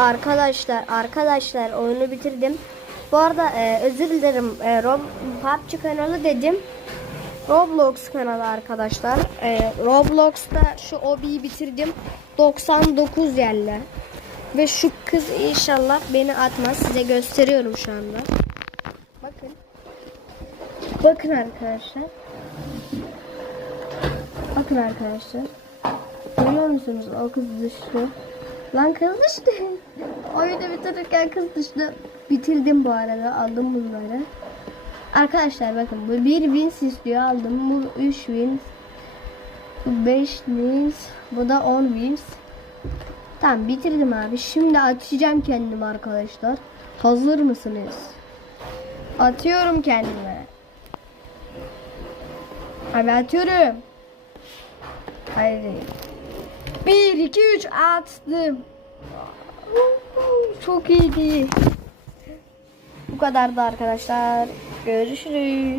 Arkadaşlar arkadaşlar oyunu bitirdim. Bu arada e, özür dilerim. E, Rob, PUBG kanalı dedim. Roblox kanalı arkadaşlar. E, Roblox'ta şu obiyi bitirdim. 99 yerle. Ve şu kız inşallah beni atmaz. Size gösteriyorum şu anda. Bakın. Bakın arkadaşlar. Bakın arkadaşlar. Görüyor musunuz? O kız düştü. Lan kız düştü. Oyunu bitirirken kız düştü. Bitirdim bu arada. Aldım bunları. Arkadaşlar bakın bu bir wins istiyor. Aldım. Bu 3 wins. Bu 5 wins. Bu da 10 wins. Tamam bitirdim abi. Şimdi atacağım kendimi arkadaşlar. Hazır mısınız? Atıyorum kendime. Abi atıyorum. Haydi. 1, 2, 3 attım. Çok iyiydi. Bu kadardı arkadaşlar. Görüşürüz.